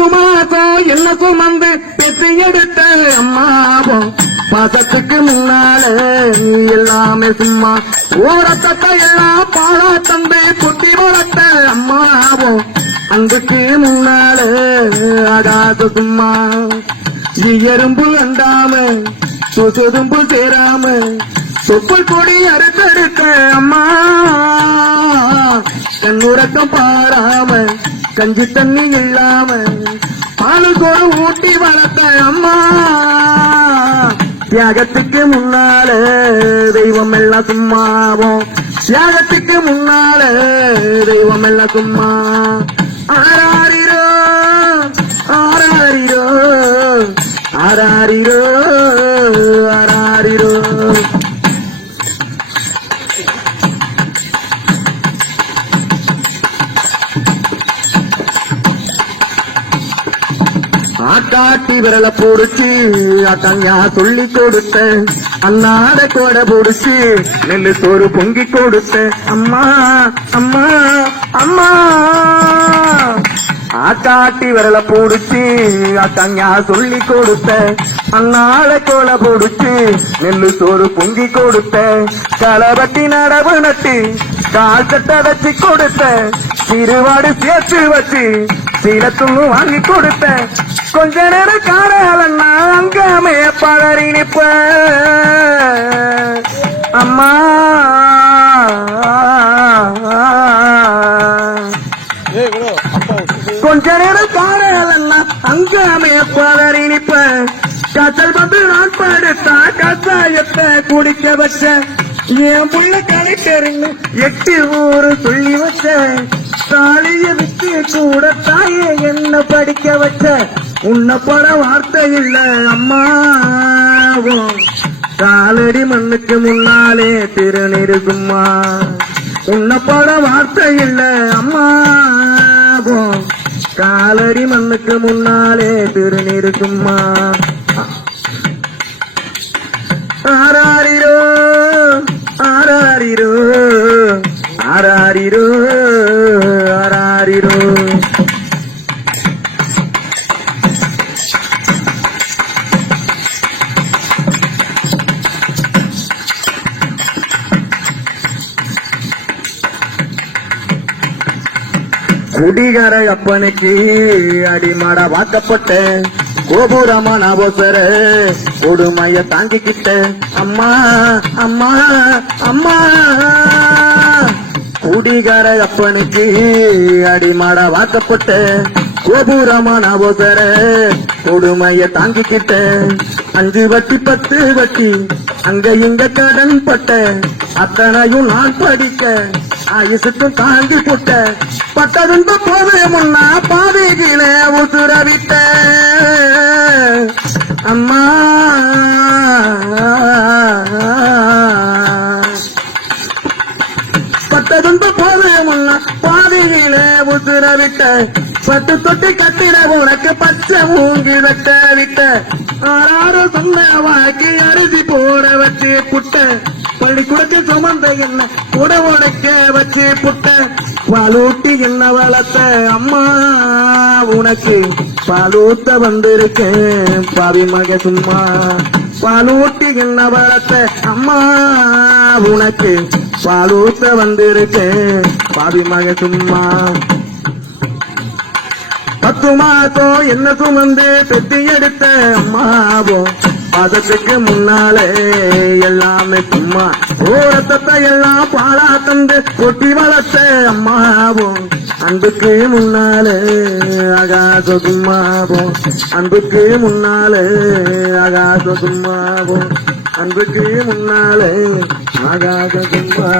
பத்து என்ன சுமந்து பெற்று எடுத்த அம்மாவும் பாசத்துக்கு முன்னால எல்லாமே சும்மா ஓரத்தத்தை எல்லாம் பாலா தந்து குட்டி வளர்த்த அம்மாவும் அங்குக்கு முன்னால அடாது சும்மா. எறும்பு அண்டாம சுசுதும்பு சேராம சொப்பல் கொடி அறுத்தெடுக்க அம்மா. கண்ணுறக்கம் பாராம கஞ்சி தண்ணி இல்லாம பாலு சோறு ஊட்டி வளர்த்த அம்மா. தியாகத்துக்கு முன்னால தெய்வம் எல்லாம் சும்மாவும். தியாகத்துக்கு முன்னால தெய்வம் எல்லாம் சும்மா. ஆராரிரோ ஆராரிரோ ஆராரிரோ. ஆட்டாட்டி விரல போடுச்சு அட்டங்கா சொல்லி கொடுத்த அன்னாட கோட போடுச்சு நெல்லு சோறு பொங்கி கொடுத்த அம்மா அம்மா அம்மா. ஆட்டாட்டி விரல போடுச்சு அட்டங்கா சொல்லி கொடுத்த அன்னாட கோல போடுச்சு நெல்லு சோறு பொங்கி கொடுத்த களவட்டி நடவு நட்டு கால் சட்டை வச்சு கொடுத்த சிறுவாடு சேர்த்து வச்சு சீலத்தும் வாங்கி கொடுத்த கொஞ்ச நேரம் காரலன்னா அங்காமே பதறி நிப்ப. அம்மா. கொஞ்ச நேரம் காரலன்னா அங்காமே பதறி நிப்ப. காய்ச்சல் வந்து நான் படுத்தா கசாயத்தை குடிக்க வச்ச. என் புள்ள கலைக்கருன்னு எட்டு ஊரு சொல்லி வச்ச. தாலிய விட்டு கூட தாயே என்ன படிக்க வச்ச. உன்னை பட வார்த்தை இல்ல அம்மாவும் காலடி மண்ணுக்கு முன்னாலே திருநிருக்குமா சும்மா உன்னை பட வார்த்தை இல்ல அம்மாவும் காலடி மண்ணுக்கு முன்னாலே திருநிருக்குமா ஆர குடிகார அப்பனுக்கு அடிமாட வாக்கப்பட்ட கோபுரமான அவசர கொடுமைய தாங்கிக்கிட்ட அம்மா அம்மா அம்மா. குடிகார அப்பனுக்கு அடிமாட வாக்கப்பட்ட கோபுரமான அவசர கொடுமைய தாங்கிக்கிட்ட அஞ்சு வட்டி பத்து வட்டி அங்க இங்க கடன் பட்ட அத்தனையும் நான் படிக்க ஆயுசுக்கும் தாங்கி போட்ட பட்டதுண்டு போது முன்னா பாதையில உசுரவிட்ட அம்மா. பட்டதுண்டு போது முன்னா பாதையில உசுரவிட்ட பத்து தொட்டி கட்டிட உனக்கு பச்சை மூங்கி வெட்ட விட்ட. ஆறாறு சொன்ன வாக்கி அரிசி போட வச்சு புட்ட. பள்ளிக்கூடத்தில் சுமந்த என்ன கூட உடைக்க வச்சு புட்ட. பாலூட்டி என்ன வளர்த்த அம்மா உனக்கு பாலூத்த வந்திருக்கேன் பாவி மக சும்மா. பாலூட்டி என்ன வளர்த்த அம்மா உனக்கு பாலூத்த வந்திருக்கேன் பாவி மக சும்மா. பத்து என்ன சுமந்து பெட்டி எடுத்த அம்மாவோ? அதத்துக்கு முன்னாலே எல்லாமே சும்மா ஓரத்தத்தை எல்லாம் பாலா தந்து கொட்டி வளர்த்த அம்மாவோ? அன்புக்கு முன்னாலே ஆகாச சும்மாவோ? அன்புக்கு முன்னாலே ஆகாச சும்மாவோ? அன்புக்கு முன்னாலே ஆகாச சும்மா.